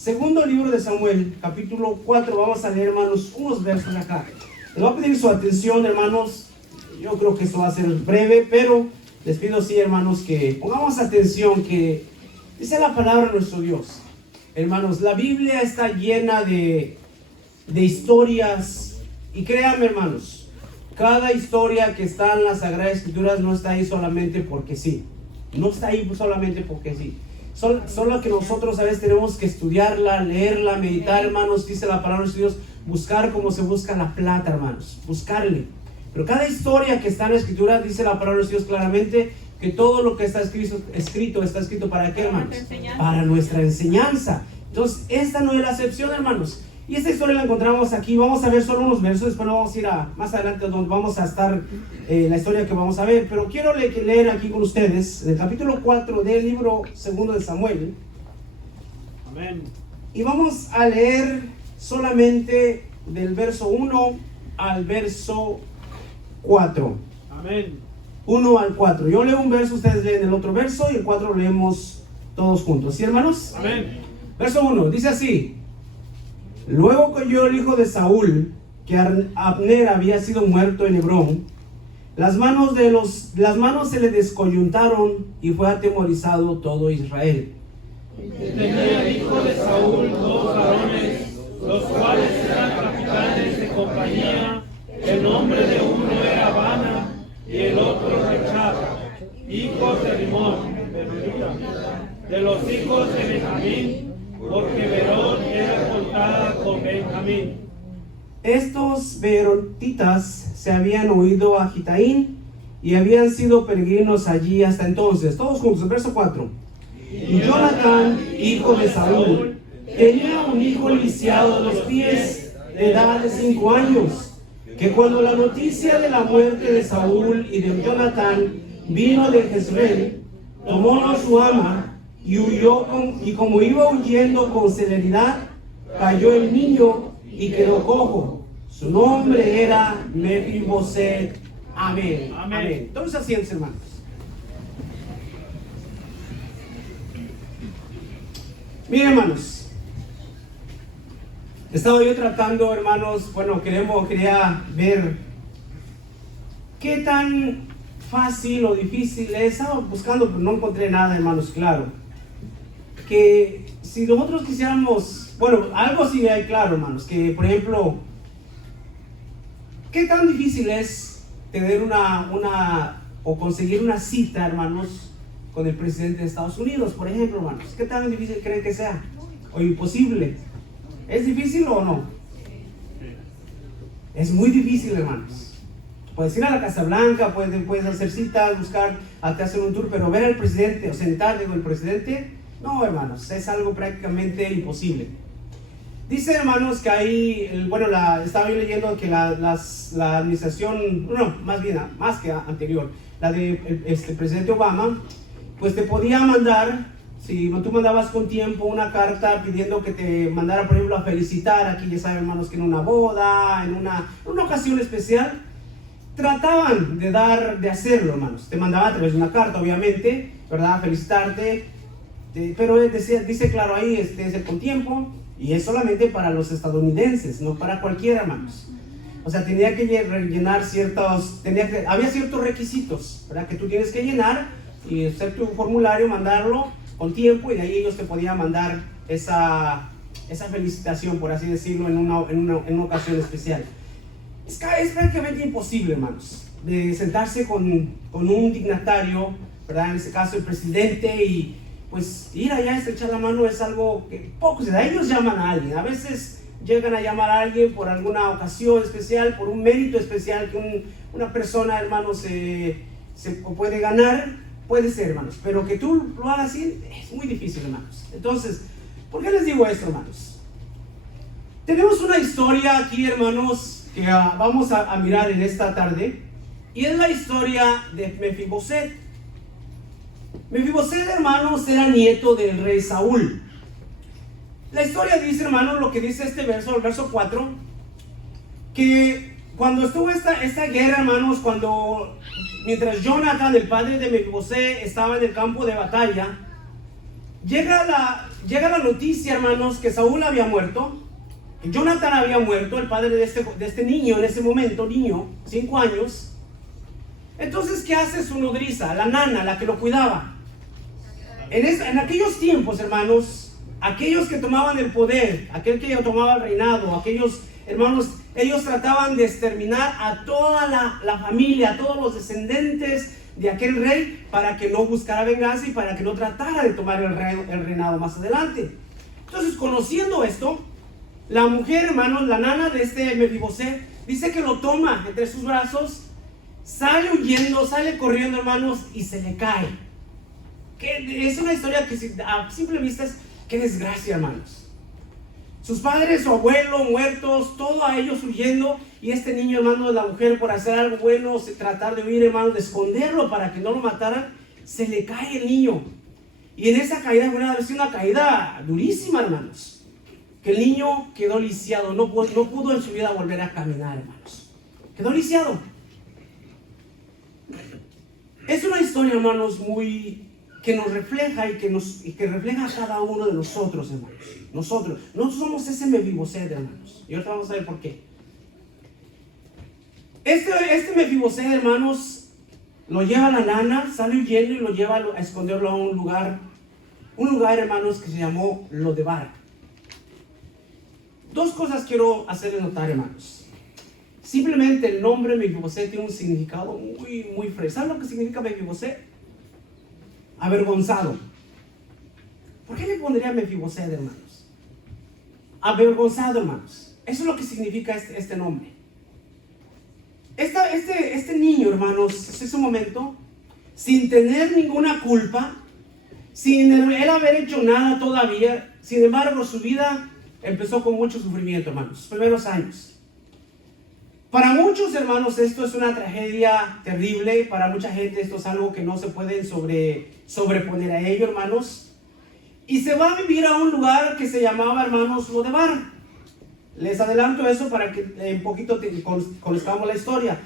Segundo libro de Samuel, capítulo 4, vamos a leer, hermanos, unos versos acá. Les voy a pedir su atención, hermanos. Yo creo que esto va a ser breve, pero les pido, sí, hermanos, que pongamos atención, que dice la palabra de nuestro Dios. Hermanos, la Biblia está llena de historias, y créanme, hermanos, cada historia que está en las Sagradas Escrituras no está ahí solamente porque sí. No está ahí solamente porque sí. Solo que nosotros a veces tenemos que estudiarla, leerla, meditar, hermanos. Dice la palabra de Dios, buscar como se busca la plata, hermanos, buscarle. Pero cada historia que está en la Escritura, dice la palabra de Dios claramente, que todo lo que está escrito está escrito ¿para qué, hermanos? Para nuestra enseñanza. Entonces, esta no es la excepción, hermanos. Y esta historia la encontramos aquí. Vamos a ver solo unos versos, después vamos a ir más adelante donde vamos a estar la historia que vamos a ver. Pero quiero leer aquí con ustedes, en el capítulo 4 del libro segundo de Samuel. Amén. Y vamos a leer solamente del verso 1 al verso 4. Amén. 1 al 4. Yo leo un verso, ustedes leen el otro verso, y el 4 lo leemos todos juntos. ¿Sí, hermanos? Amén. Verso 1, dice así: Luego que oyó el hijo de Saúl que Abner había sido muerto en Hebrón, las manos se le descoyuntaron y fue atemorizado todo Israel. Tenía el hijo de Saúl dos varones, los cuales eran capitanes de compañía. El nombre de uno era Abana y el otro Rechab, hijos de Rimón, de los hijos de Benjamín, porque Berón era contada con Benjamín. Estos beerotitas se habían huido a Gitaín y habían sido peregrinos allí hasta entonces. Todos juntos, verso 4. Y Jonatán, hijo de Saúl, tenía un hijo lisiado de los pies, de edad de 5 años, que cuando la noticia de la muerte de Saúl y de Jonatán vino de Jezreel, tomólo su ama y huyó, y como iba huyendo con celeridad, cayó el niño y quedó cojo. Su nombre era Mefiboset. Amén. Amén. Amén. Entonces, asientos, hermanos. Miren, hermanos, estaba yo tratando, hermanos, quería ver qué tan fácil o difícil es. Estaba buscando, pero no encontré nada, hermanos, claro. Que si nosotros quisiéramos, algo sí hay claro, hermanos, que por ejemplo, qué tan difícil es tener o conseguir una cita, hermanos, con el presidente de Estados Unidos, por ejemplo, hermanos. ¿Qué tan difícil creen que sea? ¿O imposible? ¿Es difícil o no? Es muy difícil, hermanos. Puedes ir a la Casa Blanca, puedes hacer citas, buscar, hacer un tour, pero ver al presidente o sentarte con el presidente, no, hermanos, es algo prácticamente imposible. Dice, hermanos, que ahí, estaba yo leyendo que la administración, más que anterior, la de presidente Obama, pues te podía mandar, si tú mandabas con tiempo una carta pidiendo que te mandara, por ejemplo, a felicitar, aquí ya saben, hermanos, que en una boda, en una ocasión especial, trataban de hacerlo, hermanos. Te mandaba a través de una carta, obviamente, ¿verdad? Felicitarte, pero dice claro ahí, es con tiempo, y es solamente para los estadounidenses, no para cualquiera, hermanos. O sea, tenía que rellenar había ciertos requisitos, ¿verdad? Que tú tienes que llenar y hacer tu formulario, mandarlo con tiempo, y de ahí ellos te podían mandar esa felicitación, por así decirlo, en una ocasión especial. Es prácticamente imposible, hermanos, de sentarse con un dignatario, ¿verdad? En este caso el presidente, y pues ir allá a estrechar la mano es algo que pocos se da. Ellos llaman a alguien, a veces llegan a llamar a alguien por alguna ocasión especial, por un mérito especial que una persona, hermanos, se puede ganar. Puede ser, hermanos, pero que tú lo hagas así es muy difícil, hermanos. Entonces, ¿por qué les digo esto, hermanos? Tenemos una historia aquí, hermanos, que vamos a mirar en esta tarde, y es la historia de Mefiboset. Mefiboset, hermanos, era nieto del rey Saúl. La historia dice, hermanos, lo que dice este verso, el verso 4, que cuando estuvo esta guerra, hermanos, mientras Jonatán, el padre de Mefiboset, estaba en el campo de batalla, llega la noticia, hermanos, que Saúl había muerto, que Jonathan había muerto, el padre de este niño en ese momento, 5 años. Entonces, ¿qué hace su nodriza, la nana, la que lo cuidaba? En aquellos tiempos, hermanos, aquellos que tomaban el poder, aquel que tomaba el reinado, aquellos hermanos, ellos trataban de exterminar a toda la familia, a todos los descendientes de aquel rey, para que no buscara venganza y para que no tratara de tomar el reinado más adelante. Entonces, conociendo esto, la mujer, hermanos, la nana de este Mefiboset, dice que lo toma entre sus brazos, sale huyendo, sale corriendo, hermanos, y se le cae. Que es una historia que a simple vista es, qué desgracia, hermanos. Sus padres, su abuelo muertos, todo a ellos huyendo, y este niño, hermano, de la mujer, por hacer algo bueno, tratar de huir, hermano, de esconderlo para que no lo mataran, se le cae el niño. Y en esa caída, bueno, ha sido una caída durísima, hermanos, que el niño quedó lisiado, no pudo en su vida volver a caminar, hermanos. Quedó lisiado. Es una historia, hermanos, que nos refleja y que refleja a cada uno de nosotros, hermanos. Nosotros no somos ese Mefiboset, hermanos. Y ahorita vamos a ver por qué. Este Mefiboset, hermanos, lo lleva la nana, sale huyendo y lo lleva a esconderlo a un lugar, hermanos, que se llamó Lodebar. Dos cosas quiero hacerles notar, hermanos. Simplemente el nombre Mefiboset tiene un significado muy fresco. ¿Saben lo que significa Mefiboset? Avergonzado. ¿Por qué le pondría Mefiboset, hermanos? Avergonzado, hermanos. Eso es lo que significa este nombre. Este niño, hermanos, en su momento, sin tener ninguna culpa, sin él haber hecho nada todavía, sin embargo, su vida empezó con mucho sufrimiento, hermanos, sus primeros años. Para muchos, hermanos, esto es una tragedia terrible. Para mucha gente esto es algo que no se pueden sobreponer a ello, hermanos. Y se va a vivir a un lugar que se llamaba, hermanos, Lodebar. Les adelanto eso para que un poquito conozcamos la historia.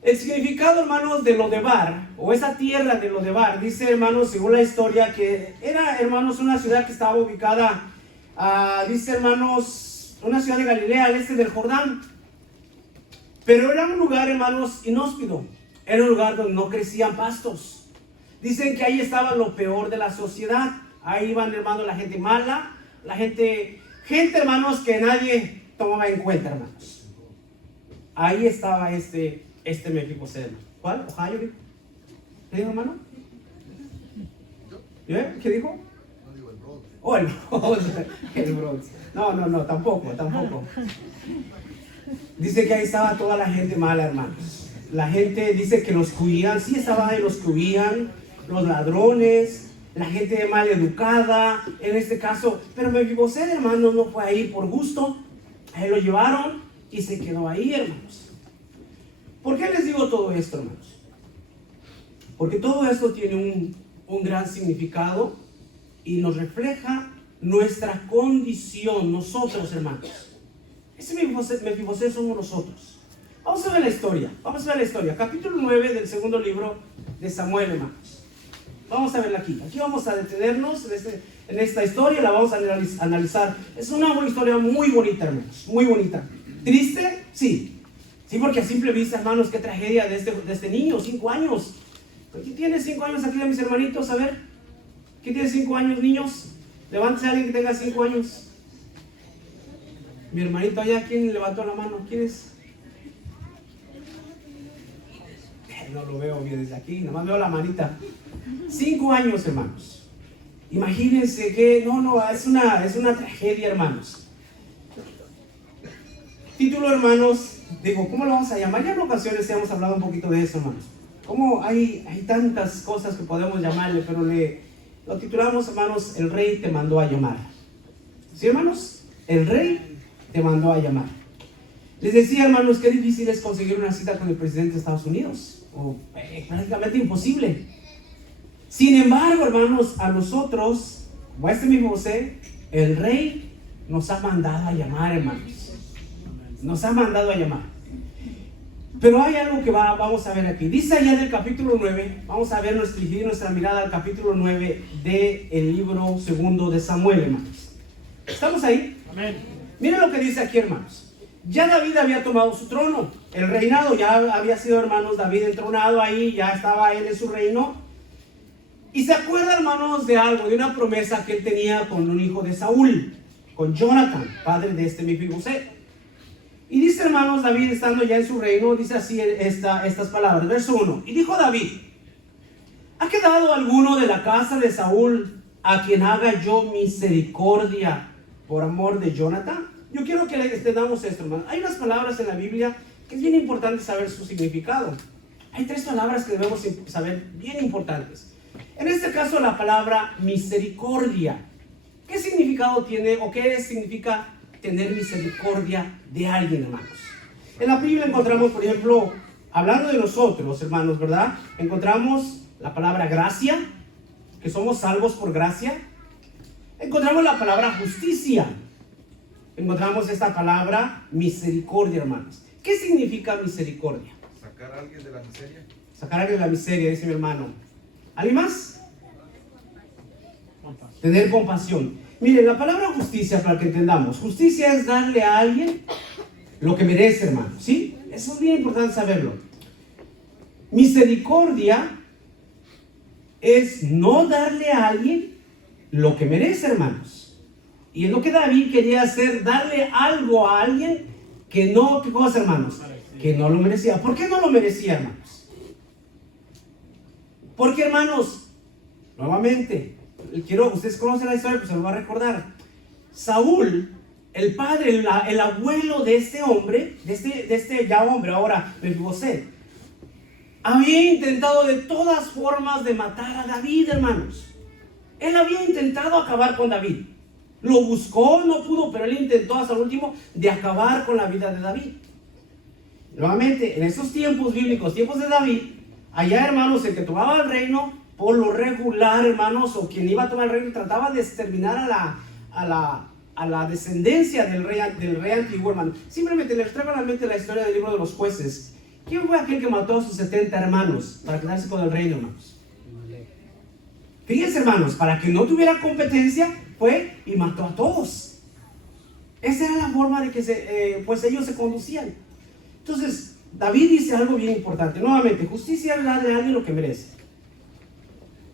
El significado, hermanos, de Lodebar, o esa tierra de Lodebar, dice, hermanos, según la historia, que era, hermanos, una ciudad que estaba ubicada, dice, hermanos, una ciudad de Galilea, al este del Jordán. Pero era un lugar, hermanos, inhóspito. Era un lugar donde no crecían pastos. Dicen que ahí estaba lo peor de la sociedad. Ahí iban, hermanos, la gente mala, la gente, hermanos, que nadie tomaba en cuenta, hermanos. Ahí estaba este Mefiboset. ¿Cuál? ¿Ohio? ¿Qué dijo, hermano? ¿Qué dijo? Oh, el Bronx. No, tampoco. Dice que ahí estaba toda la gente mala, hermanos. La gente dice que los huían, sí estaba ahí los que huían, los ladrones, la gente mal educada, en este caso. Pero Mefiboset, hermanos, no fue ahí por gusto. Ahí lo llevaron y se quedó ahí, hermanos. ¿Por qué les digo todo esto, hermanos? Porque todo esto tiene un gran significado y nos refleja nuestra condición, nosotros, hermanos. Ese Mefiboset somos nosotros. Vamos a ver la historia. Capítulo 9 del segundo libro de Samuel, hermanos. Vamos a verla aquí. Aquí vamos a detenernos en esta historia, la vamos a analizar. Es una historia muy bonita, hermanos. Muy bonita. ¿Triste? Sí. Sí, porque a simple vista, hermanos, qué tragedia de este niño, 5 años. ¿Quién tiene 5 años aquí de mis hermanitos? A ver. ¿Quién tiene 5 años, niños? Levántese a alguien que tenga 5 años. Mi hermanito allá, ¿quién levantó la mano? ¿Quién es? No lo veo bien desde aquí, nomás veo la manita. 5 años, hermanos. Imagínense que, es una tragedia, hermanos. Título, hermanos, ¿cómo lo vamos a llamar? Ya en ocasiones hemos hablado un poquito de eso, hermanos. Cómo hay tantas cosas que podemos llamarle, pero lo titulamos, hermanos, El Rey te mandó a llamar. ¿Sí, hermanos? El Rey te mandó a llamar. Les decía, hermanos, qué difícil es conseguir una cita con el presidente de Estados Unidos. Prácticamente imposible. Sin embargo, hermanos, a nosotros, o a este mismo José, el Rey nos ha mandado a llamar, hermanos. Nos ha mandado a llamar. Pero hay algo que vamos a ver aquí. Dice allá del capítulo 9, vamos a ver dirigir nuestra mirada al capítulo 9 del libro segundo de Samuel, hermanos. ¿Estamos ahí? Amén. Miren lo que dice aquí, hermanos. Ya David había tomado su trono, el reinado, ya había sido, hermanos, David entronado ahí, ya estaba él en su reino. Y se acuerda, hermanos, de algo, de una promesa que él tenía con un hijo de Saúl, con Jonathan, padre de este Mefiboset. Y dice, hermanos, David estando ya en su reino, dice así estas palabras, verso 1. Y dijo David: ¿ha quedado alguno de la casa de Saúl a quien haga yo misericordia por amor de Jonathan? Yo quiero que le entendamos esto, hermano. Hay unas palabras en la Biblia que es bien importante saber su significado. Hay 3 palabras que debemos saber bien importantes. En este caso, la palabra misericordia. ¿Qué significado tiene o qué significa tener misericordia de alguien, hermanos? En la Biblia encontramos, por ejemplo, hablando de nosotros, hermanos, ¿verdad? Encontramos la palabra gracia, que somos salvos por gracia. Encontramos la palabra justicia. Encontramos esta palabra misericordia, hermanos. ¿Qué significa misericordia? Sacar a alguien de la miseria. Sacar a alguien de la miseria, dice mi hermano. ¿Alguien más? Tener compasión. Miren, la palabra justicia, para que entendamos, justicia es darle a alguien lo que merece, hermano, ¿sí? Eso es bien importante saberlo. Misericordia es no darle a alguien lo que merece, hermanos. Y es lo que David quería hacer, darle algo a alguien que no, ¿qué cosa, hermanos? Que no lo merecía. ¿Por qué no lo merecía, hermanos? Porque, hermanos, nuevamente, ustedes conocen la historia, pues se lo va a recordar. Saúl, el padre, el abuelo de este hombre, de este ya hombre, ahora Mefiboset, había intentado de todas formas de matar a David, hermanos. Él había intentado acabar con David. Lo buscó, no pudo, pero él intentó hasta el último de acabar con la vida de David. Nuevamente, en esos tiempos bíblicos, tiempos de David, allá, hermanos, el que tomaba el reino, por lo regular, hermanos, o quien iba a tomar el reino, trataba de exterminar a la descendencia del rey antiguo, hermano. Simplemente les traigo a la mente la historia del libro de los jueces. ¿Quién fue aquel que mató a sus 70 hermanos para quedarse con el reino, hermanos? Fíjense, hermanos, para que no tuviera competencia, fue y mató a todos. Esa era la forma de que pues ellos se conducían. Entonces, David dice algo bien importante. Nuevamente, justicia es darle a alguien lo que merece.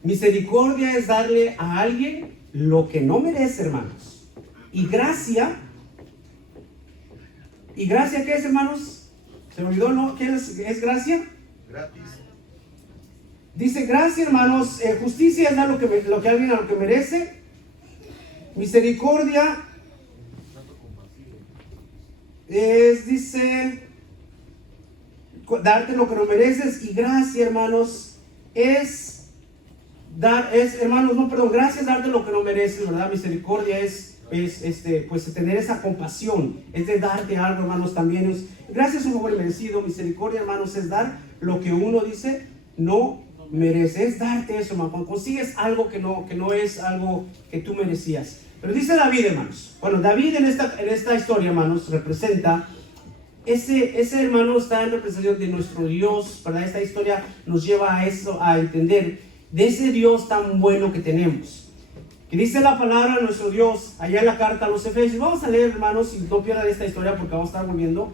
Misericordia es darle a alguien lo que no merece, hermanos. Y gracia ¿qué es, hermanos? ¿Se me olvidó, no? ¿Qué es gracia? Gratis. Dice gracia, hermanos. Justicia es dar lo que alguien a lo que merece. Misericordia dice darte lo que no mereces. Y gracia, hermanos, gracia es darte lo que no mereces, ¿verdad? Misericordia es pues tener esa compasión, es de darte algo, hermanos. También gracia es un favor merecido. Misericordia, hermanos, es dar lo que uno dice no merece, es darte eso, hermano, cuando consigues algo que no es algo que tú merecías. Pero dice David, hermanos, bueno, David en esta historia, hermanos, representa ese hermano, está en representación de nuestro Dios, ¿verdad? Esta historia nos lleva a eso, a entender de ese Dios tan bueno que tenemos, que dice la palabra de nuestro Dios allá en la carta a los Efesios. Vamos a leer, hermanos, y no pierdan esta historia porque vamos a estar volviendo.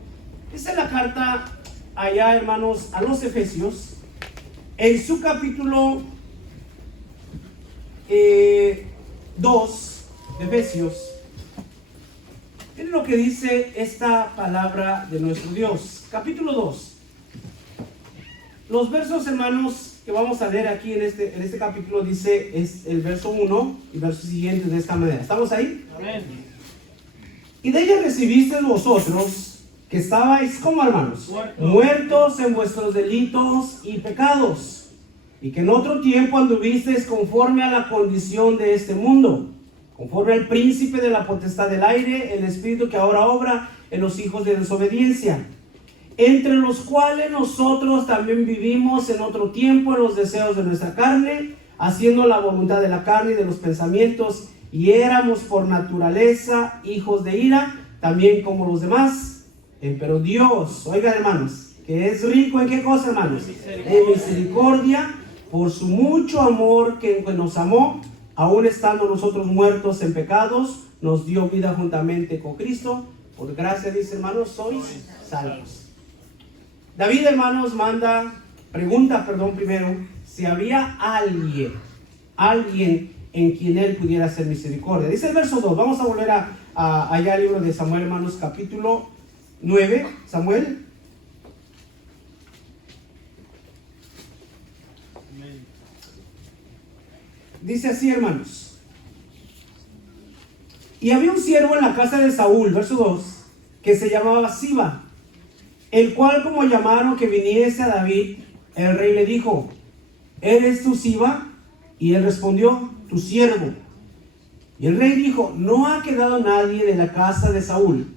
Dice la carta allá, hermanos, a los Efesios, en su capítulo 2 de Efesios. Miren lo que dice esta palabra de nuestro Dios. Capítulo 2. Los versos, hermanos, que vamos a leer aquí en este capítulo, dice, es el verso 1 y versos siguientes de esta manera. ¿Estamos ahí? Amén. Y de ella recibisteis vosotros, que estabais, ¿cómo, hermanos? Muertos en vuestros delitos y pecados, y que en otro tiempo anduvisteis conforme a la condición de este mundo, conforme al príncipe de la potestad del aire, el espíritu que ahora obra en los hijos de desobediencia, entre los cuales nosotros también vivimos en otro tiempo en los deseos de nuestra carne, haciendo la voluntad de la carne y de los pensamientos, y éramos por naturaleza hijos de ira, también como los demás. Pero Dios, oigan, hermanos, que es rico en qué cosa, hermanos, en misericordia, por su mucho amor que nos amó, aún estando nosotros muertos en pecados, nos dio vida juntamente con Cristo. Por gracia, dice, hermanos, sois salvos. David, hermanos, pregunta primero, si había alguien en quien él pudiera hacer misericordia. Dice el verso 2, vamos a volver allá al libro de Samuel, hermanos, capítulo 9, Samuel. Dice así, hermanos. Y había un siervo en la casa de Saúl, verso 2, que se llamaba Siba, el cual como llamaron que viniese a David, el rey le dijo, ¿eres tú Siba? Y él respondió, tu siervo. Y el rey dijo, no ha quedado nadie de la casa de Saúl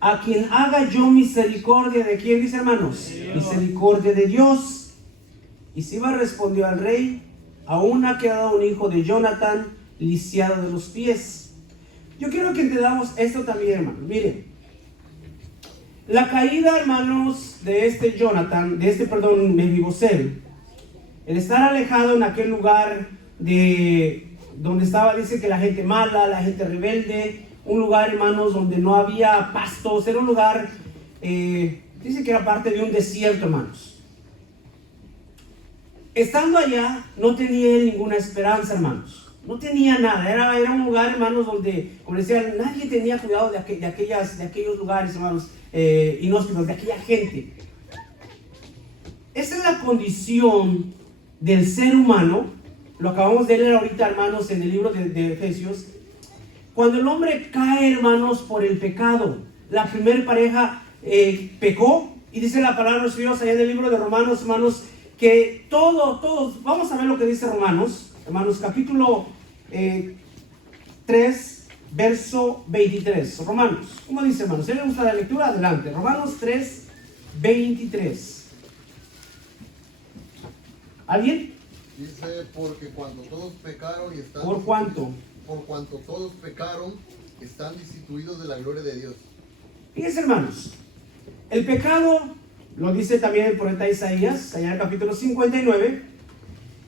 a quien haga yo misericordia. ¿De quién, dice, hermanos? Misericordia de Dios. Y Siba respondió al rey, aún ha quedado un hijo de Jonatán lisiado de los pies. Yo quiero que entendamos esto también, hermanos. Miren, la caída, hermanos, de Mefibosé, el estar alejado en aquel lugar de donde estaba, dice que la gente mala, la gente rebelde, un lugar, hermanos, donde no había pastos, era un lugar, dice que era parte de un desierto, hermanos. Estando allá, no tenía él ninguna esperanza, hermanos. No tenía nada. Era un lugar, hermanos, donde, como decía, nadie tenía cuidado de aquellos lugares, hermanos, inhóspitos, de aquella gente. Esa es la condición del ser humano. Lo acabamos de leer ahorita, hermanos, en el libro de Efesios. Cuando el hombre cae, hermanos, por el pecado, la primera pareja pecó, y dice la palabra de nuestro Dios allá en el libro de Romanos, hermanos, que todos, vamos a ver lo que dice Romanos, hermanos, capítulo 3, verso 23. Romanos, ¿cómo dice, hermanos? Si les gusta la lectura, adelante. Romanos 3, 23. ¿Alguien? Dice, porque cuando todos pecaron y están... ¿Por cuánto? Por cuanto todos pecaron, están destituidos de la gloria de Dios. Fíjense, hermanos, el pecado, lo dice también el profeta Isaías, allá en el capítulo 59,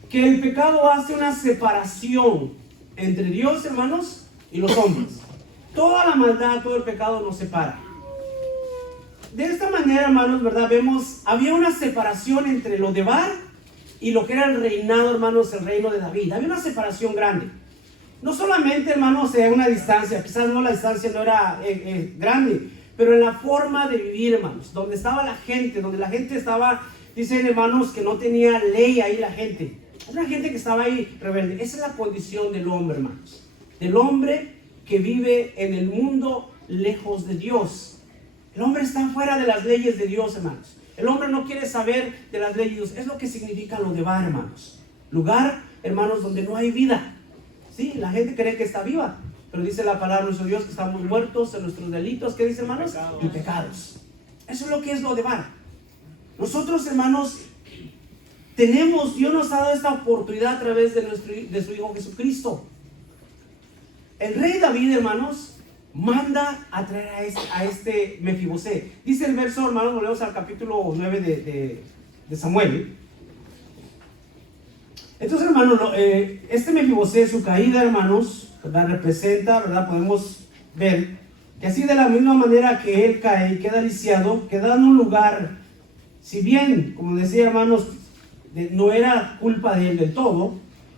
que el pecado hace una separación entre Dios, hermanos, y los hombres. Toda la maldad, todo el pecado nos separa. De esta manera, hermanos, ¿verdad? Vemos, había una separación entre lo de Bar y lo que era el reinado, hermanos, el reino de David. Había una separación grande. No solamente, hermanos, en una distancia, quizás no la distancia no era grande, pero en la forma de vivir, hermanos, donde estaba la gente, donde la gente estaba, dicen, hermanos, que no tenía ley ahí la gente. Una gente que estaba ahí rebelde. Esa es la condición del hombre, hermanos. Del hombre que vive en el mundo lejos de Dios. El hombre está fuera de las leyes de Dios, hermanos. El hombre no quiere saber de las leyes de Dios. Es lo que significa lo de Bar, hermanos. Lugar, hermanos, donde no hay vida. Sí, la gente cree que está viva, pero dice la palabra de nuestro Dios que estamos muertos en nuestros delitos. ¿Qué dice, hermanos? Y pecados. Eso es lo que es lo de Bar. Nosotros, hermanos, Dios nos ha dado esta oportunidad a través de su Hijo Jesucristo. El rey David, hermanos, manda a traer a este Mefibosé. Dice el verso, hermanos, volvemos al capítulo 9 de Samuel. Entonces, hermanos, este Mefibosé, su caída, hermanos, ¿verdad? Representa, ¿verdad? Podemos ver que así de la misma manera que él cae y queda lisiado, queda en un lugar, si bien, como decía, hermanos, no era culpa de él del todo,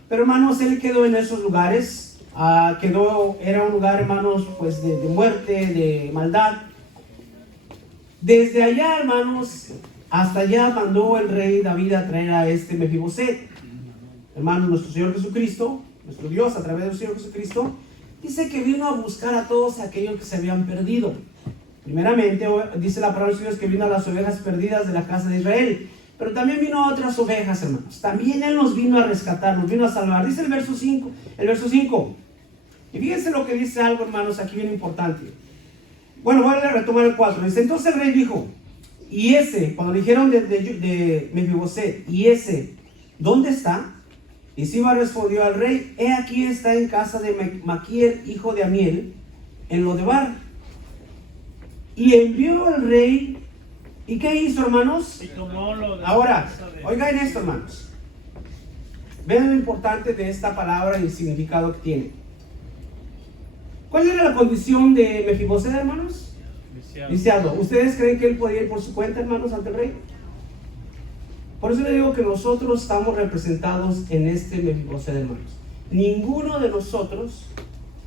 pero, hermanos, él quedó en esos lugares, era un lugar, hermanos, pues de muerte, de maldad. Desde allá, hermanos, hasta allá mandó el rey David a traer a este Mefibosé. Hermanos, nuestro Señor Jesucristo, nuestro Dios a través del Señor Jesucristo, dice que vino a buscar a todos aquellos que se habían perdido. Primeramente, dice la palabra de Dios que vino a las ovejas perdidas de la casa de Israel, pero también vino a otras ovejas, hermanos. También Él nos vino a rescatar, nos vino a salvar. Dice el verso 5. Y fíjense lo que dice algo, hermanos, aquí bien importante. Bueno, voy a retomar el 4. Dice, entonces el rey dijo, y ese, cuando dijeron de Mefibosé, y ese, ¿dónde está? Y Siba respondió al rey, he aquí está en casa de Maquiel, hijo de Amiel, en Lodebar. Y envió el rey ¿Y qué hizo, hermanos? Y tomó lo de Ahora, la casa de- oigan esto, hermanos. Vean lo importante de esta palabra y el significado que tiene. ¿Cuál era la condición de Mefiboset, hermanos? Lisiado. ¿Ustedes creen que él podía ir por su cuenta, hermanos, ante el rey? Por eso le digo que nosotros estamos representados en este Mefiboset, hermanos. Ninguno de nosotros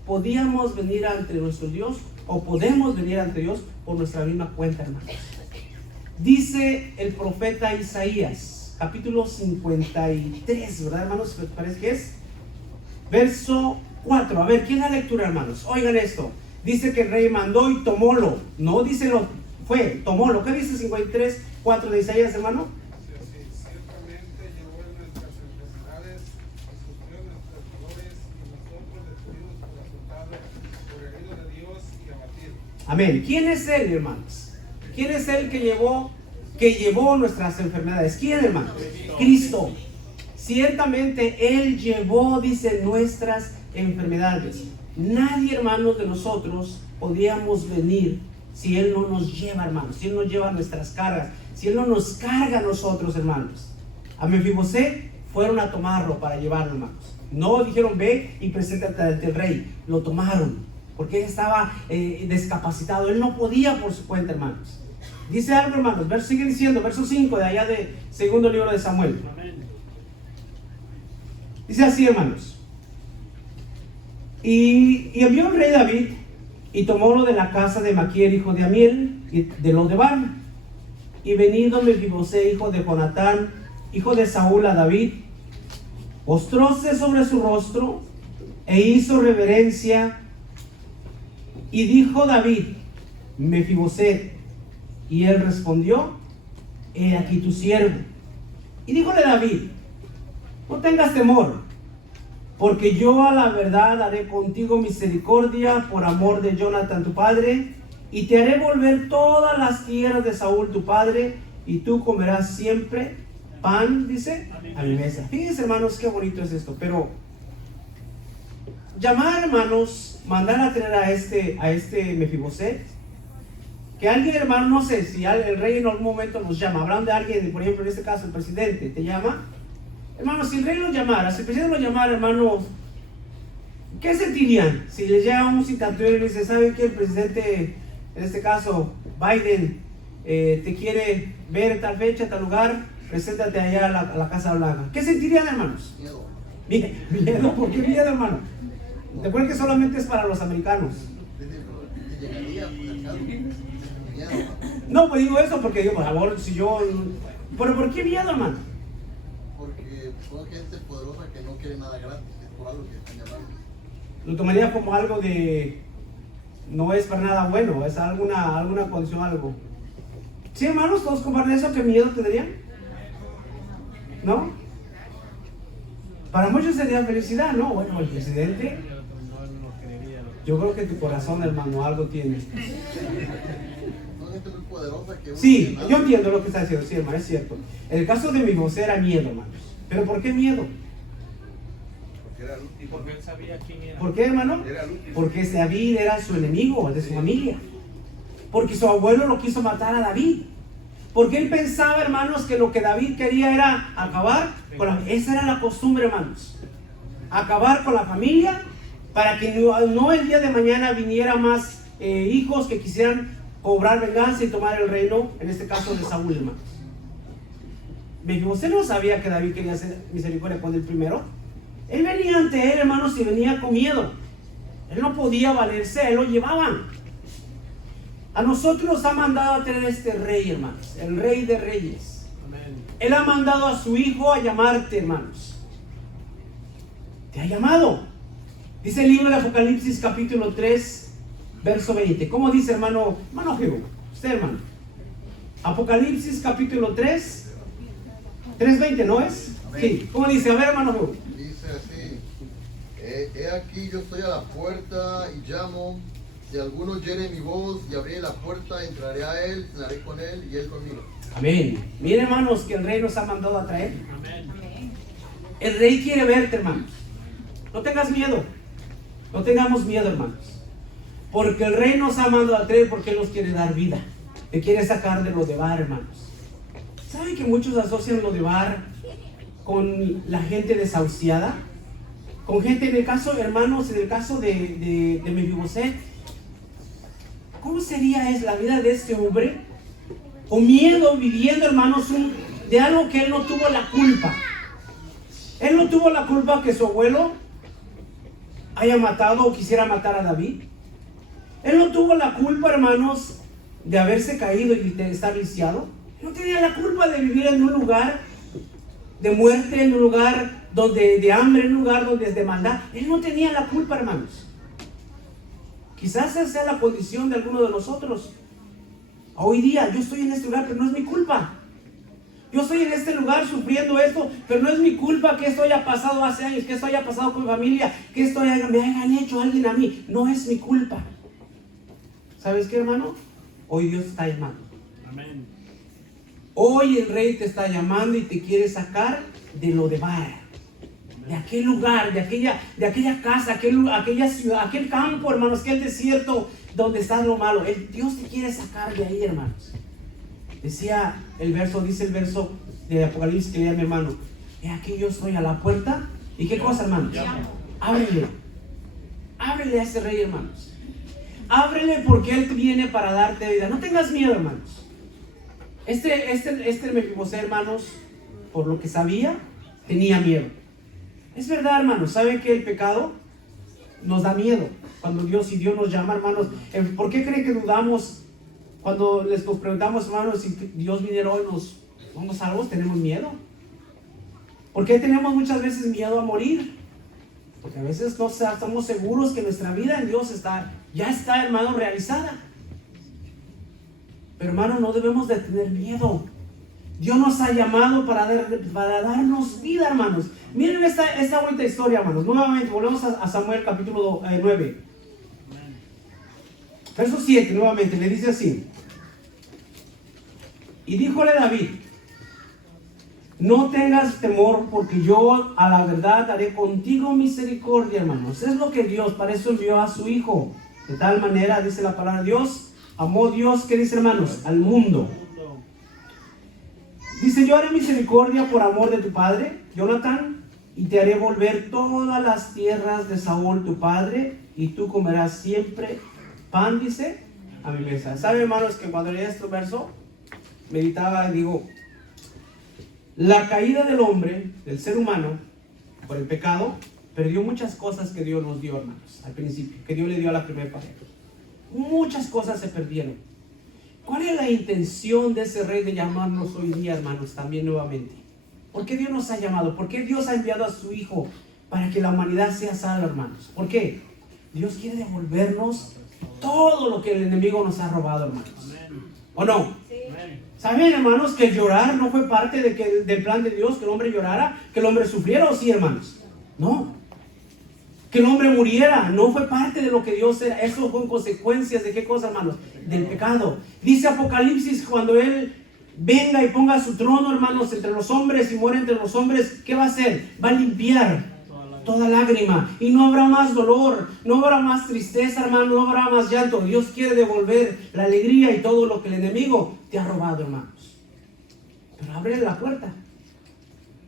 podíamos venir ante nuestro Dios o podemos venir ante Dios por nuestra misma cuenta, hermanos. Dice el profeta Isaías, capítulo 53, ¿verdad, hermanos? Me parece que es verso 4. A ver, ¿quién da lectura, hermanos? Oigan esto. Dice que el rey mandó y tomólo. No dice lo fue, tomólo. ¿Qué dice 53, 4 de Isaías, hermano? Ciertamente llevó en nuestras enfermedades y sufrió nuestros dolores, y nosotros destruidos por azotado, por herido de Dios y abatido. Amén. ¿Quién es él, hermanos? ¿Quién es él que llevó nuestras enfermedades? ¿Quién, hermanos? Cristo. Ciertamente él llevó, dice, nuestras enfermedades. Nadie, hermanos, de nosotros podíamos venir si él no nos lleva, hermanos, si él no lleva nuestras cargas, si él no nos carga a nosotros, hermanos. A Mefiboset fueron a tomarlo para llevarlo, hermanos. No dijeron ve y preséntate ante el rey. Lo tomaron porque él estaba discapacitado. Él no podía por su cuenta, hermanos. Dice algo, hermanos, sigue diciendo, verso 5 de allá de segundo libro de Samuel. Amén. Dice así, hermanos. Y envió el rey David y tomó lo de la casa de Maquier, hijo de Amiel, y de lo de Bar. Y venido Mefiboset, hijo de Jonatán, hijo de Saúl, a David, postróse sobre su rostro e hizo reverencia. Y dijo David, Mefiboset, y él respondió, he aquí tu siervo. Y díjole David, no tengas temor, porque yo a la verdad haré contigo misericordia por amor de Jonatán tu padre, y te haré volver todas las tierras de Saúl tu padre, y tú comerás siempre pan, dice, a mi mesa. Fíjense, hermanos, qué bonito es esto. Pero llamar, hermanos, mandar a traer a este Mefiboset, que alguien, hermano, no sé si el rey en algún momento nos llama, hablando de alguien, por ejemplo, en este caso el presidente te llama, hermano, si el rey los llamara, si el presidente los llamara, hermano, ¿qué sentirían? Si les llega un citatorio y le dice, ¿saben qué? El presidente, en este caso Biden, te quiere ver en tal fecha, en tal lugar, preséntate allá a la Casa Blanca. ¿Qué sentirían, hermanos? Miedo. Miedo. ¿Por qué miedo, hermano? Recuerden que solamente es para los americanos. Te llegaría por acá. Miedo. No, pues digo eso porque digo, por favor, si yo... ¿Pero por qué miedo, hermano? Porque son gente poderosa que no quiere nada gratis. Es por algo que están llamando. Lo tomaría como algo de... No es para nada bueno, es alguna condición, algo. ¿Sí, hermanos? ¿Todos comparten eso? ¿Qué miedo tendrían? ¿No? Para muchos sería felicidad, ¿no? Bueno, el presidente... Yo creo que tu corazón, hermano, algo tiene. Son gente muy poderosa que... Sí, yo entiendo lo que está diciendo, sí, hermano, es cierto. El caso de Mefiboset era miedo, hermanos. ¿Pero por qué miedo? Porque era el último. Porque él sabía quién era. ¿Por qué, hermano? Era el último. Porque David era su enemigo, de su familia. Porque su abuelo lo quiso matar a David. Porque él pensaba, hermanos, que lo que David quería era acabar con esa era la costumbre, hermanos. Acabar con la familia para que no el día de mañana viniera más hijos que quisieran cobrar venganza y tomar el reino, en este caso de Saúl, hermanos. Mefiboset no sabía que David quería hacer misericordia con el primero. Él venía ante él, hermanos, y venía con miedo. Él no podía valerse, él lo llevaban. A nosotros nos ha mandado a tener este rey, hermanos, el rey de reyes. Amén. Él ha mandado a su hijo a llamarte, hermanos. Te ha llamado. Dice el libro de Apocalipsis, capítulo 3, verso 20. ¿Cómo dice, hermano Jehová? Usted, hermano. Apocalipsis, capítulo 3, 3:20, ¿no es? Amén. Sí. ¿Cómo dice? A ver, hermano Jehová. Dice así: he aquí yo estoy a la puerta y llamo. Si alguno oyere mi voz y abriere la puerta, entraré a él, cenaré con él y él conmigo. Amén. Miren, hermanos, que el rey nos ha mandado a traer. Amén. El rey quiere verte, hermanos. No tengas miedo. No tengamos miedo, hermanos. Porque el rey nos ha mandado a traer porque él nos quiere dar vida. te quiere sacar de lo de bar, hermanos. ¿Saben que muchos asocian lo de bar con la gente desahuciada? Con gente, en el caso, hermanos, en el caso de Mefiboset, ¿cómo sería la vida de este hombre? Con miedo, viviendo, hermanos, de algo que él no tuvo la culpa. Él no tuvo la culpa que su abuelo haya matado o quisiera matar a David. Él no tuvo la culpa, hermanos, de haberse caído y de estar lisiado. No tenía la culpa de vivir en un lugar de muerte, en un lugar de hambre, en un lugar donde es de maldad. Él no tenía la culpa, hermanos. Quizás esa sea la condición de alguno de nosotros. Hoy día yo estoy en este lugar, pero no es mi culpa. Yo estoy en este lugar sufriendo esto, pero no es mi culpa que esto haya pasado hace años, que esto haya pasado con mi familia, que esto me hayan hecho alguien a mí. No es mi culpa. ¿Sabes qué, hermano? Hoy Dios está llamando. Amén. Hoy el Rey te está llamando y te quiere sacar de lo de bar, de aquel lugar, de aquella casa, aquella ciudad, aquel campo, hermanos, aquel desierto donde está lo malo. Dios te quiere sacar de ahí, hermanos. Dice el verso de Apocalipsis que leía mi hermano: he aquí yo estoy a la puerta. ¿Y qué cosa, hermanos? Ábrele a ese Rey, hermanos. Ábrele, porque Él viene para darte vida. No tengas miedo, hermanos. Este Mefiboset, hermanos, por lo que sabía, tenía miedo. Es verdad, hermanos. ¿Sabe que el pecado nos da miedo? Cuando Dios nos llama, hermanos, ¿por qué creen que dudamos cuando les preguntamos, hermanos, si Dios viniera hoy nos somos salvos? Tenemos miedo. ¿Por qué tenemos muchas veces miedo a morir? Porque a veces no estamos seguros que nuestra vida en Dios ya está, hermano, realizada. Pero, hermano, no debemos de tener miedo. Dios nos ha llamado para darnos vida, hermanos. Miren esta bonita historia, hermanos. Nuevamente, volvemos a Samuel capítulo 9. Verso 7, nuevamente, le dice así: y díjole David: no tengas temor, porque yo a la verdad haré contigo misericordia, hermanos. Es lo que Dios, para eso envió a su Hijo. De tal manera, dice la palabra de Dios, amó Dios, ¿qué dice, hermanos? Al mundo. Dice: yo haré misericordia por amor de tu padre, Jonatán, y te haré volver todas las tierras de Saúl tu padre, y tú comerás siempre pan, dice, a mi mesa. ¿Sabe, hermanos, que cuando leía este verso, meditaba y digo, la caída del hombre, del ser humano, por el pecado, perdió muchas cosas que Dios nos dio, hermanos, al principio, que Dios le dio a la primera pareja. Muchas cosas se perdieron. ¿Cuál es la intención de ese Rey de llamarnos hoy día, hermanos, también nuevamente? ¿Por qué Dios nos ha llamado? ¿Por qué Dios ha enviado a su Hijo para que la humanidad sea salva, hermanos? ¿Por qué? Dios quiere devolvernos todo lo que el enemigo nos ha robado, hermanos. ¿O no? ¿Saben, hermanos, que llorar no fue parte del plan de Dios? Que el hombre llorara, que el hombre sufriera, ¿o sí, hermanos? No. Que el hombre muriera no fue parte de lo que Dios era. Eso fue consecuencias de qué cosa, hermanos? Del pecado. Dice Apocalipsis, cuando Él venga y ponga su trono, hermanos, entre los hombres y muere entre los hombres, ¿qué va a hacer? Va a limpiar toda lágrima, y no habrá más dolor, no habrá más tristeza, hermano, no habrá más llanto. Dios quiere devolver la alegría y todo lo que el enemigo te ha robado, hermanos. Pero ábrele la puerta.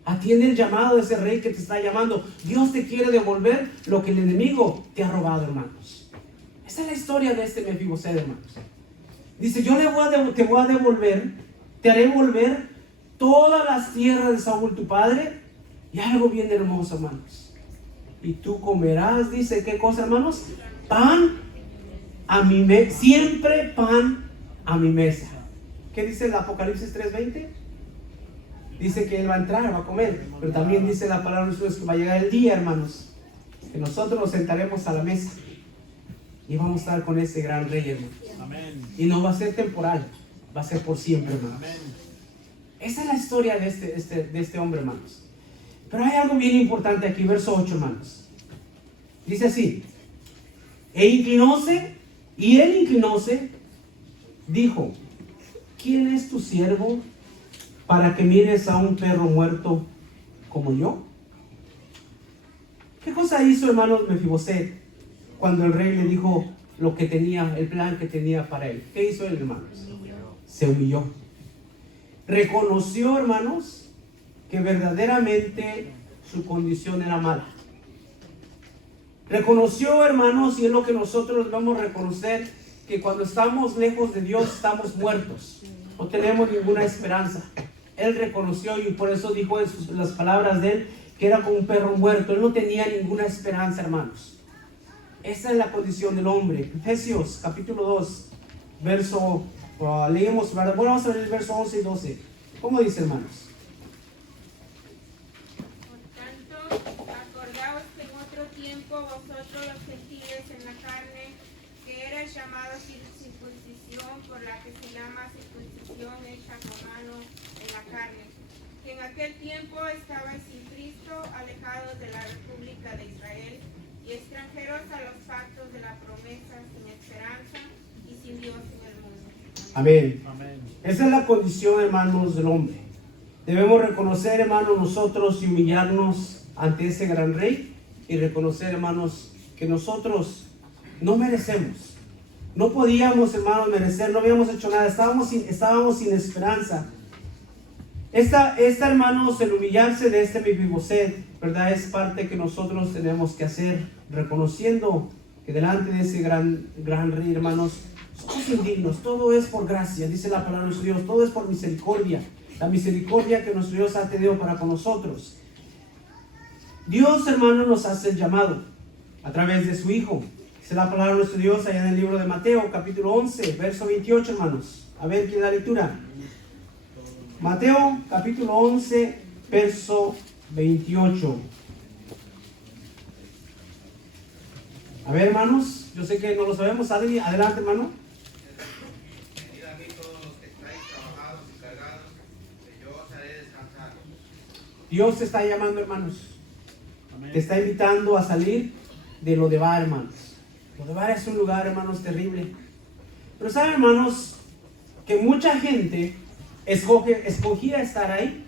Atiende el llamado de ese Rey que te está llamando. Dios te quiere devolver lo que el enemigo te ha robado, hermanos. Esa es la historia de este Mefiboset, hermanos. Dice: yo te voy a devolver, te haré volver todas las tierras de Saúl tu padre, y algo bien hermoso, hermanos. Y tú comerás, dice, ¿qué cosa, hermanos? Pan a mi mesa, siempre pan a mi mesa. ¿Qué dice el Apocalipsis 3:20? Dice que Él va a entrar, va a comer. Pero también dice la palabra de Jesús que va a llegar el día, hermanos, que nosotros nos sentaremos a la mesa y vamos a estar con ese gran Rey, hermanos. Amén. Y no va a ser temporal, va a ser por siempre, hermanos. Amén. Esa es la historia de este hombre, hermanos. Pero hay algo bien importante aquí, verso 8, hermanos. Dice así: y él inclinóse, dijo: ¿quién es tu siervo para que mires a un perro muerto como yo? ¿Qué cosa hizo, hermanos, Mefiboset cuando el rey le dijo lo que tenía, el plan que tenía para él? ¿Qué hizo él, hermanos? se humilló. Reconoció, hermanos, que verdaderamente su condición era mala. Reconoció, hermanos, y es lo que nosotros debemos reconocer, que cuando estamos lejos de Dios estamos muertos, no tenemos ninguna esperanza. Él reconoció, y por eso dijo en las palabras de él que era como un perro muerto. Él no tenía ninguna esperanza, hermanos. Esa es la condición del hombre. Efesios capítulo 2 verso, leemos, ¿verdad? Bueno, vamos a ver el verso 11 y 12. ¿Cómo dice, hermanos? Por tanto, acordaos que en otro tiempo vosotros los gentiles en la carne, que erais llamados sin circuncisión, por la que se llama circuncisión hecha con mano en la carne, que en aquel tiempo estabais sin Cristo, alejados de la república de Israel y extranjeros a los pactos de la promesa, sin esperanza y sin Dios en el mundo. Amén. Amén. Esa es la condición, hermanos, del hombre. Debemos reconocer, hermanos, nosotros y humillarnos ante ese gran rey y reconocer, hermanos, que nosotros no merecemos. No podíamos, hermanos, merecer, no habíamos hecho nada, estábamos sin esperanza. Hermanos, el humillarse de este Mefiboset, ¿verdad? Es parte que nosotros tenemos que hacer, reconociendo que delante de ese gran rey, hermanos, somos indignos. Todo es por gracia, dice la palabra de nuestro Dios, todo es por misericordia. La misericordia que nuestro Dios ha tenido para con nosotros. Dios, hermanos, nos hace el llamado a través de su Hijo. Dice la palabra de nuestro Dios allá en el libro de Mateo, capítulo 11, verso 28, hermanos. A ver, ¿quién da lectura? Mateo, capítulo 11, verso 28. A ver, hermanos, yo sé que no lo sabemos. Adelante, hermano. Venid a mí todos los que estáis trabajados y cargados, que yo os haré descansar. Dios te está llamando, hermanos. Amén. Te está invitando a salir de Lodebar, hermanos. Lodebar es un lugar, hermanos, terrible. Pero saben, hermanos, que mucha gente escogía estar ahí.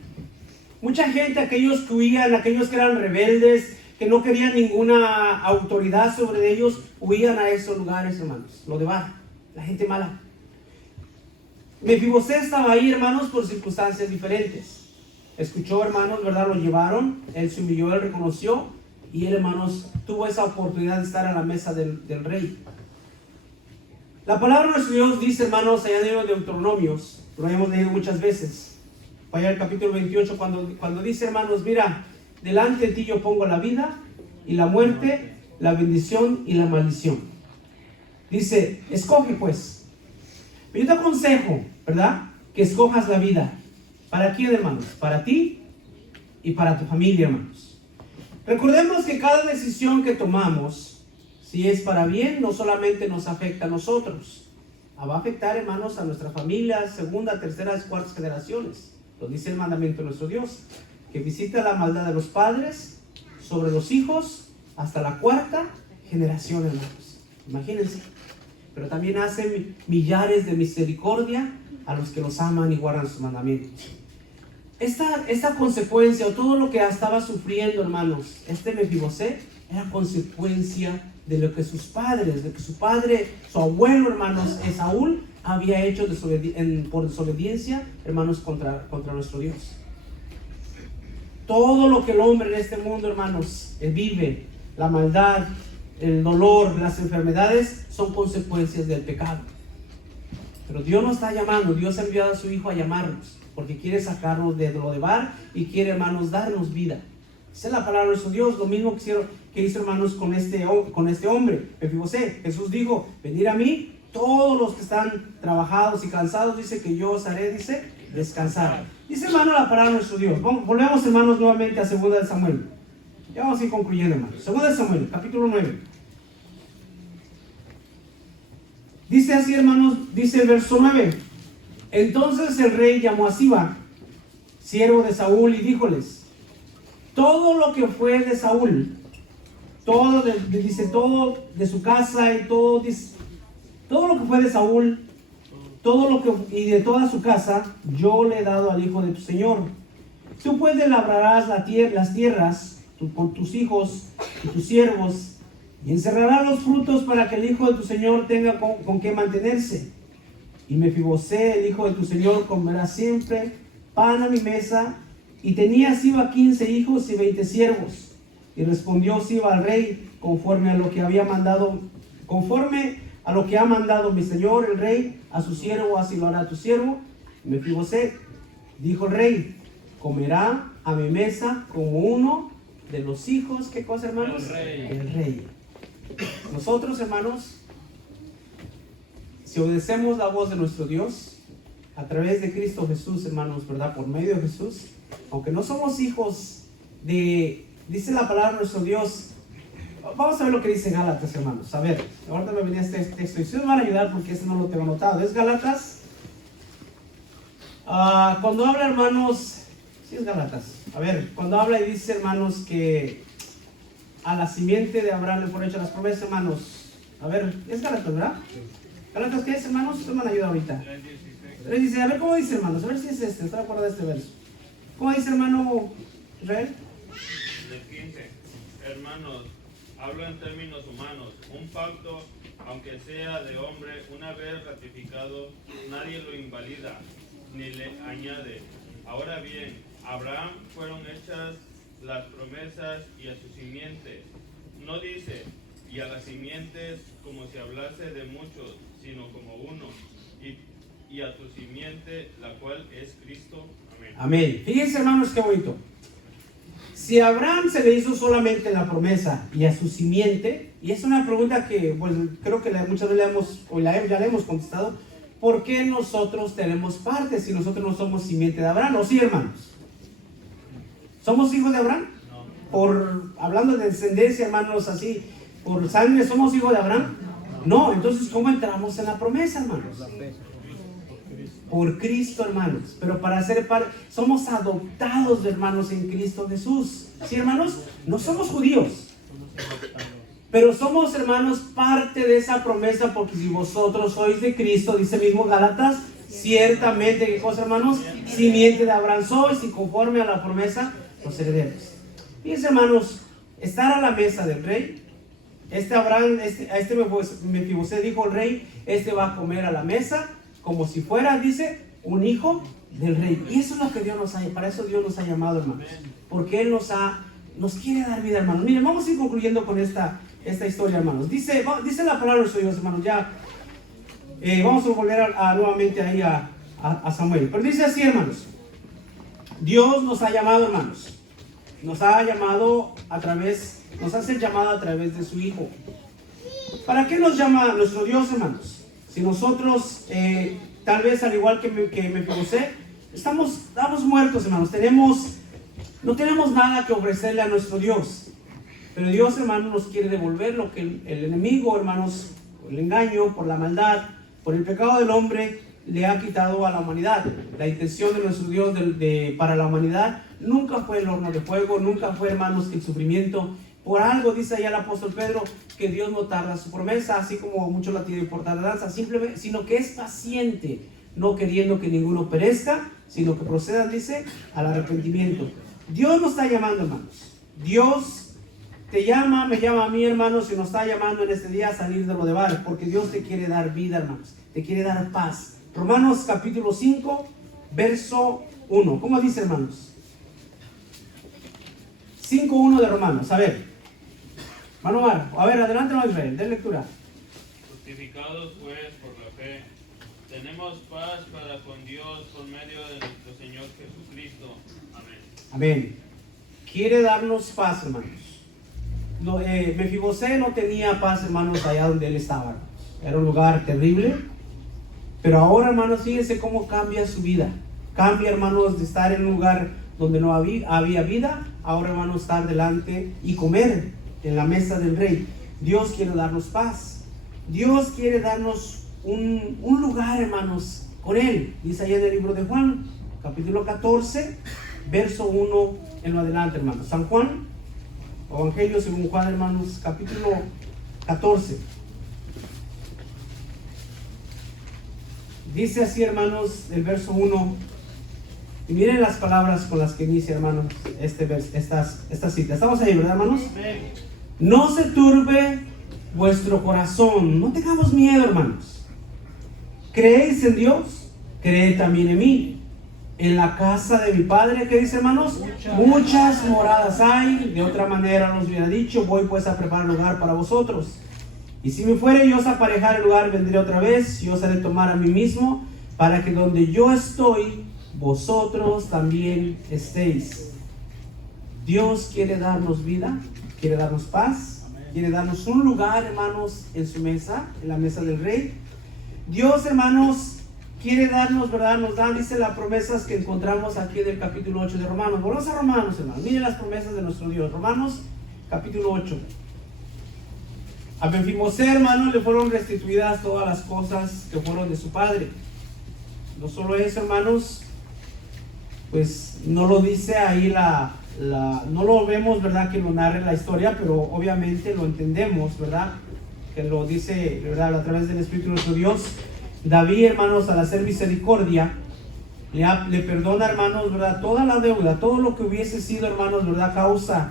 Mucha gente, aquellos que huían, aquellos que eran rebeldes, que no querían ninguna autoridad sobre ellos, huían a esos lugares, hermanos. Lodebar, la gente mala. Mefiboset estaba ahí, hermanos, por circunstancias diferentes. Escuchó, hermanos, ¿verdad? Lo llevaron, él se humilló, él reconoció, y él, hermanos, tuvo esa oportunidad de estar a la mesa del rey. La palabra de nuestro Dios dice, hermanos, allá en los Deuteronomios, lo hemos leído muchas veces, vaya al capítulo 28, cuando dice, hermanos, mira, delante de ti yo pongo la vida y la muerte, la bendición y la maldición. Dice, escoge pues. Yo te aconsejo, ¿verdad? Que escojas la vida. ¿Para quién, hermanos? Para ti y para tu familia, hermanos. Recordemos que cada decisión que tomamos, si es para bien, no solamente nos afecta a nosotros, va a afectar, hermanos, a nuestra familia, segunda, tercera, cuartas generaciones. Lo dice el mandamiento de nuestro Dios, que visita la maldad de los padres sobre los hijos hasta la cuarta generación, hermanos. Imagínense. Pero también hace millares de misericordia a los que los aman y guardan sus mandamientos. Esta consecuencia, o todo lo que estaba sufriendo, hermanos, Mefiboset, era consecuencia de lo que sus padres, de que su padre, su abuelo, hermanos, Esaúl, había hecho por desobediencia, hermanos, contra nuestro Dios. Todo lo que el hombre en este mundo, hermanos, vive, la maldad, el dolor, las enfermedades, son consecuencias del pecado. Pero Dios nos está llamando, Dios ha enviado a su Hijo a llamarnos, porque quiere sacarnos de Lodebar y quiere, hermanos, darnos vida. Esa es la palabra de nuestro Dios, lo mismo que hizo, hermanos, con este hombre, Mefiboset. Jesús dijo, venid a mí, todos los que están trabajados y cansados, dice que yo os haré, dice, descansar. Dice, hermano, la palabra de nuestro Dios. Volvemos, hermanos, nuevamente a 2 de Samuel. Ya vamos a ir concluyendo, hermanos. 2 de Samuel, capítulo 9. Dice así, hermanos, dice el verso 9. Entonces el rey llamó a Siba, siervo de Saúl, y díjoles, todo lo que fue de Saúl, todo de su casa y todo lo que fue de Saúl, y de toda su casa, yo le he dado al hijo de tu señor. Tú pues le labrarás las tierras con tus hijos y tus siervos, y encerrarás los frutos para que el hijo de tu señor tenga con qué mantenerse. Y Mefibosé, el hijo de tu señor, comerá siempre pan a mi mesa. Y tenía Siba 15 hijos y 20 siervos. Y respondió Siba al rey, conforme a lo que ha mandado mi señor el rey a su siervo, así lo hará tu siervo. Y Mefibosé dijo el rey, comerá a mi mesa como uno de los hijos, ¿qué cosa, hermanos? El rey. Nosotros, hermanos, si obedecemos la voz de nuestro Dios a través de Cristo Jesús, hermanos, ¿verdad? Por medio de Jesús, aunque no somos hijos de, dice la palabra de nuestro Dios. Vamos a ver lo que dice Gálatas, hermanos. A ver, ahorita me venía este texto y ustedes me van a ayudar porque ese no lo tengo anotado. Es Gálatas. Cuando habla, hermanos, sí es Gálatas. A ver, cuando habla y dice, hermanos, que a la simiente de Abraham le fueron hechas las promesas, hermanos. A ver, es Gálatas, ¿verdad? Gálatas, ¿qué es, hermanos? Ustedes me van a ayudar ahorita. 3:16. A ver, ¿cómo dice, hermanos? A ver si es este. ¿Está de acuerdo de este verso? ¿Cómo dice, hermano Israel? Del 15. Hermanos, hablo en términos humanos. Un pacto, aunque sea de hombre, una vez ratificado, nadie lo invalida ni le añade. Ahora bien, a Abraham fueron hechas las promesas y a su simiente. No dice, y a las simientes como si hablase de muchos, sino como uno. Y a tu simiente, la cual es Cristo. Amén. Amén. Fíjense, hermanos, qué bonito. Si a Abraham se le hizo solamente la promesa y a su simiente, y es una pregunta que pues, creo que muchas veces ya le hemos contestado, ¿por qué nosotros tenemos parte si nosotros no somos simiente de Abraham? ¿O sí, hermanos? ¿Somos hijos de Abraham? No. Hablando de descendencia, hermanos, así, por sangre, ¿somos hijos de Abraham? No. Entonces, ¿cómo entramos en la promesa, hermanos? Por Cristo, hermanos. Pero para ser parte, somos adoptados, hermanos, en Cristo Jesús. ¿Sí, hermanos? No somos judíos, pero somos, hermanos, parte de esa promesa, porque si vosotros sois de Cristo, dice mismo Gálatas, ciertamente, ¿qué cosa, hermanos? Simiente de Abraham sois, y conforme a la promesa, los herederos. Fíjense, hermanos, estar a la mesa del rey. Abraham, Mefibosé dijo el rey, va a comer a la mesa, como si fuera, dice, un hijo del rey. Y eso es lo que Dios nos ha, para eso Dios nos ha llamado, hermanos. Porque Él nos quiere dar vida, hermanos. Miren, vamos a ir concluyendo con esta historia, hermanos. Dice la palabra de Dios, hermanos. Ya vamos a volver nuevamente ahí a Samuel. Pero dice así, hermanos. Dios nos ha llamado, hermanos. Nos ha llamado nos hace el llamado a través de su Hijo. ¿Para qué nos llama nuestro Dios, hermanos? Si nosotros, tal vez al igual que Mefibosé, estamos muertos, hermanos. No tenemos nada que ofrecerle a nuestro Dios. Pero Dios, hermanos, nos quiere devolver lo que el enemigo, hermanos, por el engaño, por la maldad, por el pecado del hombre, le ha quitado a la humanidad. La intención de nuestro Dios para la humanidad nunca fue el horno de fuego, nunca fue, hermanos, el sufrimiento. Por algo dice allá el apóstol Pedro que Dios no tarda su promesa, así como muchos la tienen por tardanza, simplemente, sino que es paciente, no queriendo que ninguno perezca, sino que procedan, dice, al arrepentimiento. Dios nos está llamando, hermanos. Dios te llama, me llama a mí, hermanos, y nos está llamando en este día a salir de lo de bar, porque Dios te quiere dar vida, hermanos, te quiere dar paz. Romanos capítulo 5, verso 1. ¿Cómo dice, hermanos? 5:1 de Romanos. A ver, hermano Mar, a ver, adelante, hermano Israel, de lectura. Justificados pues por la fe, tenemos paz para con Dios por medio de nuestro Señor Jesucristo. Amén. Amén. Quiere darnos paz, hermanos. Mefibosé no tenía paz, hermanos, allá donde él estaba. Era un lugar terrible. Pero ahora, hermanos, fíjense cómo cambia su vida. Cambia, hermanos, de estar en un lugar donde no había vida, ahora, hermanos, estar delante y comer en la mesa del rey. Dios quiere darnos paz. Dios quiere darnos un lugar, hermanos, con Él. Dice allá en el libro de Juan, capítulo 14, verso 1 en lo adelante, hermanos. San Juan, Evangelio según Juan, hermanos, capítulo 14. Dice así, hermanos, el verso 1. Y miren las palabras con las que inicia, hermanos, esta cita. Estamos ahí, ¿verdad, hermanos? No se turbe vuestro corazón. No tengamos miedo, hermanos. ¿creéis en Dios? Creed también en mí. En la casa de mi Padre, ¿qué dice, hermanos? Muchas moradas hay. De otra manera nos hubiera dicho, voy pues a preparar lugar para vosotros. Y si me fuere yo a aparejar el lugar, vendré otra vez, y os haré tomar a mí mismo, para que donde yo estoy, vosotros también estéis. Dios quiere darnos vida, quiere darnos paz, quiere darnos un lugar, hermanos, en su mesa, en la mesa del Rey. Dios, hermanos, quiere darnos, ¿verdad? Nos da, dice, las promesas que encontramos aquí en el capítulo 8 de Romanos. Volvamos a Romanos, hermanos. Miren las promesas de nuestro Dios. Romanos, capítulo 8. A Mefibosé, hermanos, le fueron restituidas todas las cosas que fueron de su padre. No solo eso, hermanos, pues no lo dice ahí no lo vemos, ¿verdad?, que lo narre la historia, pero obviamente lo entendemos, ¿verdad?, que lo dice, ¿verdad?, a través del Espíritu de nuestro Dios. David, hermanos, al hacer misericordia, le perdona, hermanos, ¿verdad?, toda la deuda, todo lo que hubiese sido, hermanos, ¿verdad?, causa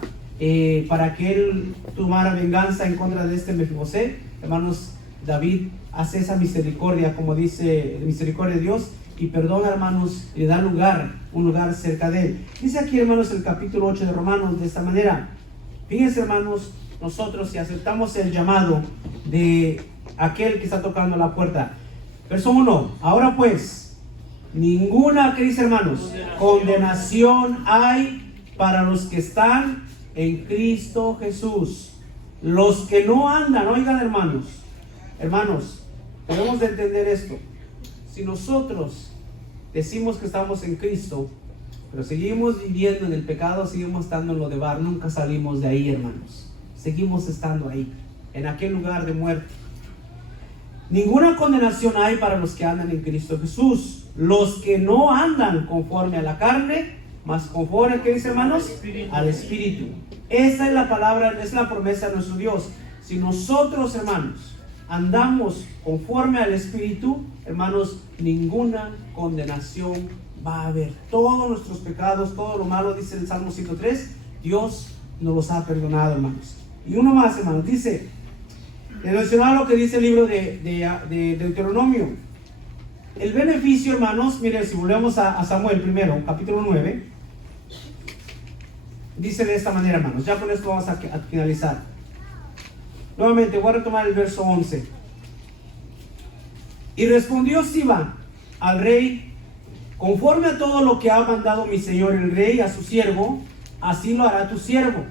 para que él tomara venganza en contra de este Mefibosé. Hermanos, David hace esa misericordia, como dice, misericordia de Dios, y perdona, hermanos, y le da un lugar cerca de él. Dice aquí, hermanos, el capítulo 8 de Romanos de esta manera. Fíjense, hermanos, nosotros si aceptamos el llamado de aquel que está tocando la puerta. Verso 1. Ahora pues, ninguna, ¿qué dice, hermanos? Condenación hay para los que están en Cristo Jesús. Los que no andan, oigan, hermanos, debemos de entender esto. Si nosotros decimos que estamos en Cristo, pero seguimos viviendo en el pecado, seguimos estando en lo de bar, nunca salimos de ahí, hermanos. Seguimos estando ahí, en aquel lugar de muerte. Ninguna condenación hay para los que andan en Cristo Jesús. Los que no andan conforme a la carne, mas conforme a, ¿qué dice, hermanos? Al Espíritu. Esa es la palabra, es la promesa de nuestro Dios. Si nosotros, hermanos, andamos conforme al Espíritu, hermanos, ninguna condenación va a haber. Todos nuestros pecados, todo lo malo, dice el Salmo 103, Dios nos los ha perdonado, hermanos. Y uno más, hermanos, dice, de mencionar lo que dice el libro de Deuteronomio. El beneficio, hermanos, miren, si volvemos a Samuel primero, capítulo 9, dice de esta manera, hermanos, ya con esto vamos a finalizar. Nuevamente voy a retomar el verso 11. Y respondió Siba al rey, conforme a todo lo que ha mandado mi señor el rey a su siervo, así lo hará tu siervo.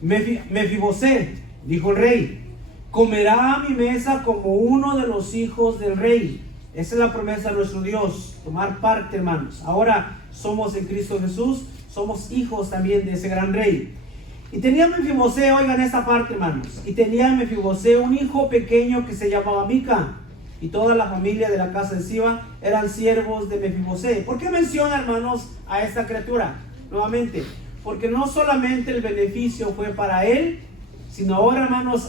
Mefibosé, dijo el rey, comerá a mi mesa como uno de los hijos del rey. Esa es la promesa de nuestro Dios, tomar parte, hermanos. Ahora somos en Cristo Jesús, somos hijos también de ese gran rey. Y tenía Mefibosé, oigan esta parte, hermanos, y tenía Mefibosé un hijo pequeño que se llamaba Mica, y toda la familia de la casa de Siba eran siervos de Mefibosé. ¿Por qué menciona, hermanos, a esta criatura? Nuevamente, porque no solamente el beneficio fue para él, sino ahora, hermanos,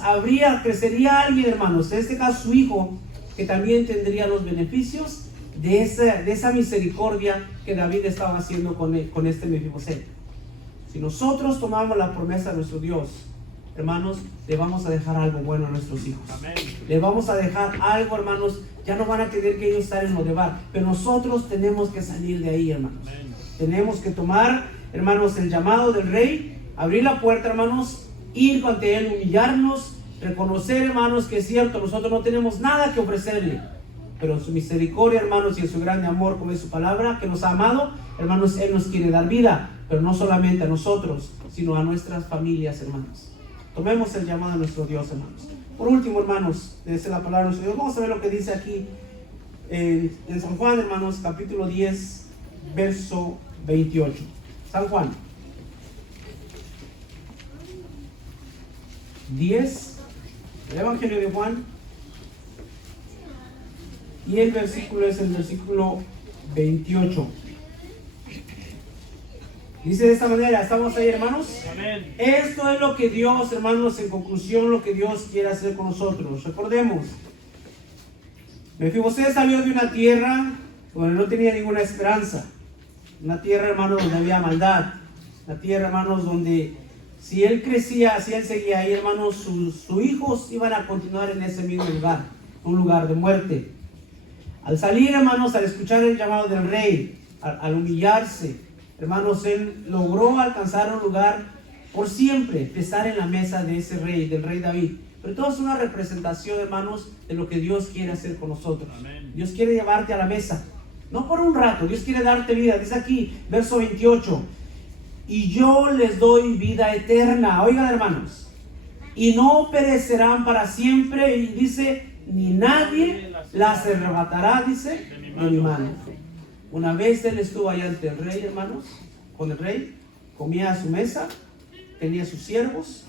crecería alguien, hermanos, en este caso su hijo, que también tendría los beneficios de esa misericordia que David estaba haciendo con este Mefibosé. Si nosotros tomamos la promesa de nuestro Dios, hermanos, le vamos a dejar algo bueno a nuestros hijos. Amén. Le vamos a dejar algo, hermanos. Ya no van a tener que ellos estar en lo de bar, pero nosotros tenemos que salir de ahí, hermanos. Amén. Tenemos que tomar, hermanos, el llamado del rey, abrir la puerta, hermanos, ir ante él, humillarnos, reconocer, hermanos, que es cierto, nosotros no tenemos nada que ofrecerle, pero en su misericordia, hermanos, y en su grande amor, como es su palabra, que nos ha amado, hermanos, él nos quiere dar vida, pero no solamente a nosotros, sino a nuestras familias, hermanos. Tomemos el llamado de nuestro Dios, hermanos. Por último, hermanos, desde la palabra de nuestro Dios, vamos a ver lo que dice aquí en San Juan, hermanos, capítulo 10, verso 28. San Juan 10, el Evangelio de Juan, y el versículo es el versículo 28. Dice de esta manera, ¿estamos ahí, hermanos? Amén. Esto es lo que Dios, hermanos, en conclusión, lo que Dios quiere hacer con nosotros. Recordemos, Mefibosé salió de una tierra donde no tenía ninguna esperanza. Una tierra, hermanos, donde había maldad. Una tierra, hermanos, donde si él crecía, si él seguía ahí, hermanos, sus hijos iban a continuar en ese mismo lugar. Un lugar de muerte. Al salir, hermanos, al escuchar el llamado del rey, al humillarse, hermanos, él logró alcanzar un lugar por siempre, de estar en la mesa de ese rey, del rey David. Pero todo es una representación, hermanos, de lo que Dios quiere hacer con nosotros. Amén. Dios quiere llevarte a la mesa, no por un rato. Dios quiere darte vida. Dice aquí, verso 28, y yo les doy vida eterna. Oigan, hermanos, y no perecerán para siempre. Y dice, ni nadie las arrebatará, dice, de mi mano. Una vez él estuvo allá ante el rey, hermanos, con el rey, comía a su mesa, tenía sus siervos,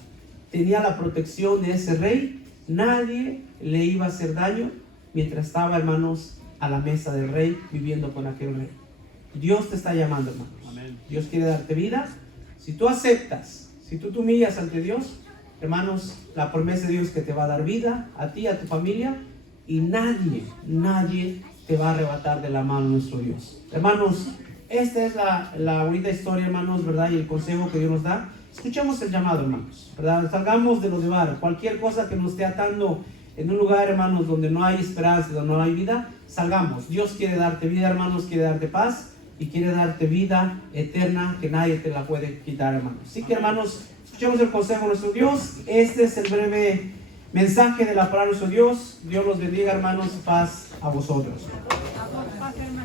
tenía la protección de ese rey. Nadie le iba a hacer daño mientras estaba, hermanos, a la mesa del rey, viviendo con aquel rey. Dios te está llamando, hermanos. Amén. Dios quiere darte vida. Si tú aceptas, si tú te humillas ante Dios, hermanos, la promesa de Dios es que te va a dar vida a ti, a tu familia, y nadie te va a arrebatar de la mano de nuestro Dios. Hermanos, esta es la bonita historia, hermanos, ¿verdad? Y el consejo que Dios nos da. Escuchemos el llamado, hermanos, ¿verdad? Salgamos de lo de bar. Cualquier cosa que nos esté atando en un lugar, hermanos, donde no hay esperanza, donde no hay vida, salgamos. Dios quiere darte vida, hermanos, quiere darte paz y quiere darte vida eterna que nadie te la puede quitar, hermanos. Así que, hermanos, escuchemos el consejo de nuestro Dios. Este es el breve mensaje de la palabra de nuestro Dios. Dios los bendiga, hermanos. Paz a vosotros. Paz, hermano.